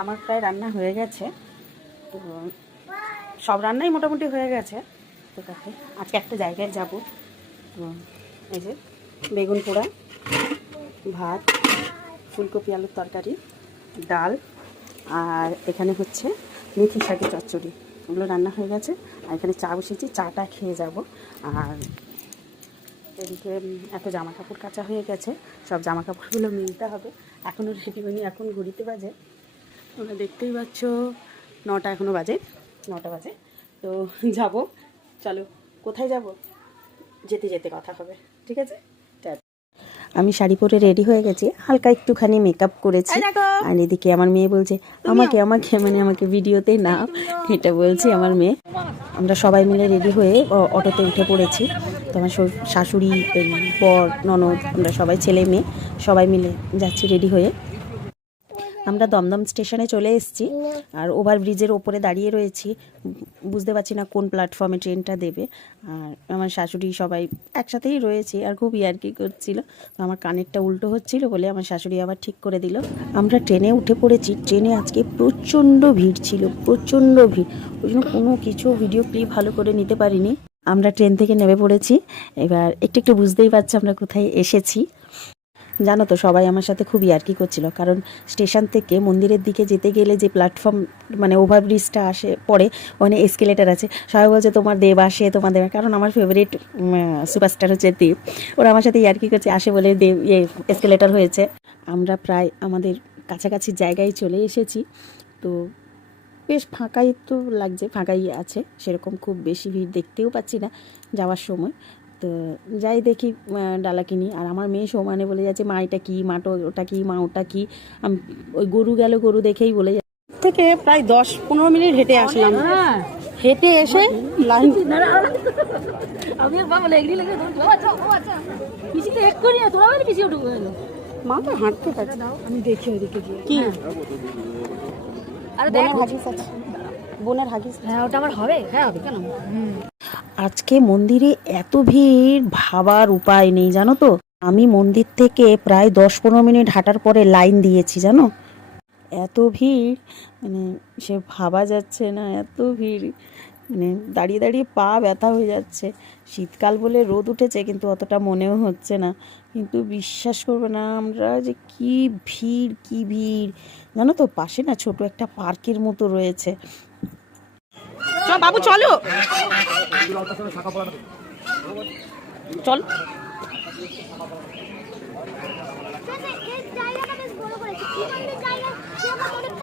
আমার প্রায় রান্না হয়ে গেছে, তো সব রান্নাই মোটামুটি হয়ে গেছে। তো তাকে আজকে একটা জায়গায় যাব। তো এই যে বেগুন পোড়া, ভাত, ফুলকপি আলুর তরকারি, ডাল, আর এখানে হচ্ছে মেথি শাকের চচ্চড়ি, ওগুলো রান্না হয়ে গেছে। আর এখানে চা বসেছি, চাটা খেয়ে যাব। আর এদিকে এত জামা কাপড় কাচা হয়ে গেছে, সব জামা কাপড়গুলো মিলতে হবে। এখনও রেডি হয়নি, এখন ঘড়িতে বাজে, তোমরা দেখতেই পাচ্ছ 9টা এখনও বাজে, 9টা বাজে। তো যাব, চলো কোথায় যাব, যেতে যেতে কথা হবে, ঠিক আছে? আমি শাড়ি পরে রেডি হয়ে গেছি, হালকা একটুখানি মেকআপ করেছি। আর এদিকে আমার মেয়ে বলছে আমাকে আমাকে মানে আমাকে ভিডিওতে না, এটা বলছি আমার মেয়ে। আমরা সবাই মিলে রেডি হয়ে অটোতে উঠে পড়েছি। তো আমার শাশুড়ি, বর, ননদ, আমরা সবাই ছেলে মেয়ে সবাই মিলে যাচ্ছি রেডি হয়ে। আমরা দমদম স্টেশনে চলে এসেছি, আর ওভারব্রিজের ওপরে দাঁড়িয়ে রয়েছি। বুঝতে পারছি না কোন প্ল্যাটফর্মে ট্রেনটা দেবে। আর আমার শাশুড়ি সবাই একসাথেই রয়েছে, আর খুব ইয়ার্কি করছিল। তো আমার কানেরটা উল্টো হচ্ছিল বলে আমার শাশুড়ি আবার ঠিক করে দিল। আমরা ট্রেনে উঠে পড়েছি। ট্রেনে আজকে প্রচণ্ড ভিড় ছিল, প্রচণ্ড ভিড়, ওই জন্য কোনো কিছু ভিডিও ক্লিপ ভালো করে নিতে পারিনি। আমরা ট্রেন থেকে নেমে পড়েছি। এবার একটু একটু বুঝতেই পারছি আমরা কোথায় এসেছি। জানো তো, সবাই আমার সাথে খুব ইয়ার্কি করছিল, কারণ স্টেশন থেকে মন্দিরের দিকে যেতে গেলে যে প্ল্যাটফর্ম মানে ওভারব্রিজটা আসে পরে, ওখানে এসকেলেটার আছে। সবাই বলছে তোমার দেব আসে, তোমার দেব, কারণ আমার ফেভারিট সুপারস্টার হচ্ছে দেব। ওরা আমার সাথে ইয়ার্কি করছে, আসে বলে দেব এসকেলেটার হয়েছে। আমরা প্রায় আমাদের কাছাকাছি জায়গায় চলে এসেছি। তো বেশ ফাঁকাই তো লাগছে, ফাঁকাই আছে, সেরকম খুব বেশি ভিড় দেখতেও পাচ্ছি না যাওয়ার সময়। তো যাই দেখি ডালা কিনি। আর আমার মেয়ে সমানে বলে যাচ্ছে মা এটা কী, মা ওটা কী, মা ওটা কী। ওই গরু গেল, গরু দেখেই বলে থেকে প্রায় 10-15 মিনিট হেঁটে আসলাম। হেঁটে এসে লাইন মা তো হাঁটতে পারছে। আমি দেখি ওইদিকে গিয়ে কি বোনের হাগিস আছে, বোনের হাগিস। হ্যাঁ ওটা আমার হবে, হ্যাঁ হবে কেন। আজকে মন্দিরে এত ভিড় ভাবার উপায় নেই, জানো তো। আমি মন্দির থেকে প্রায় 10-15 মিনিট হাঁটার পরে লাইন দিয়েছি, জানো। এত ভিড় মানে সে ভাবা যাচ্ছে না, এত ভিড়, মানে দাঁড়িয়ে দাঁড়িয়ে পা ব্যথা হয়ে যাচ্ছে। শীতকাল বলে রোদ উঠেছে, কিন্তু অতটা মনেও হচ্ছে না। কিন্তু বিশ্বাস করবে না আমরা যে কি ভিড়, কি ভিড়, জানো তো। পাশে না ছোট একটা পার্কের মতো রয়েছে। চল বাবু চলো, চল।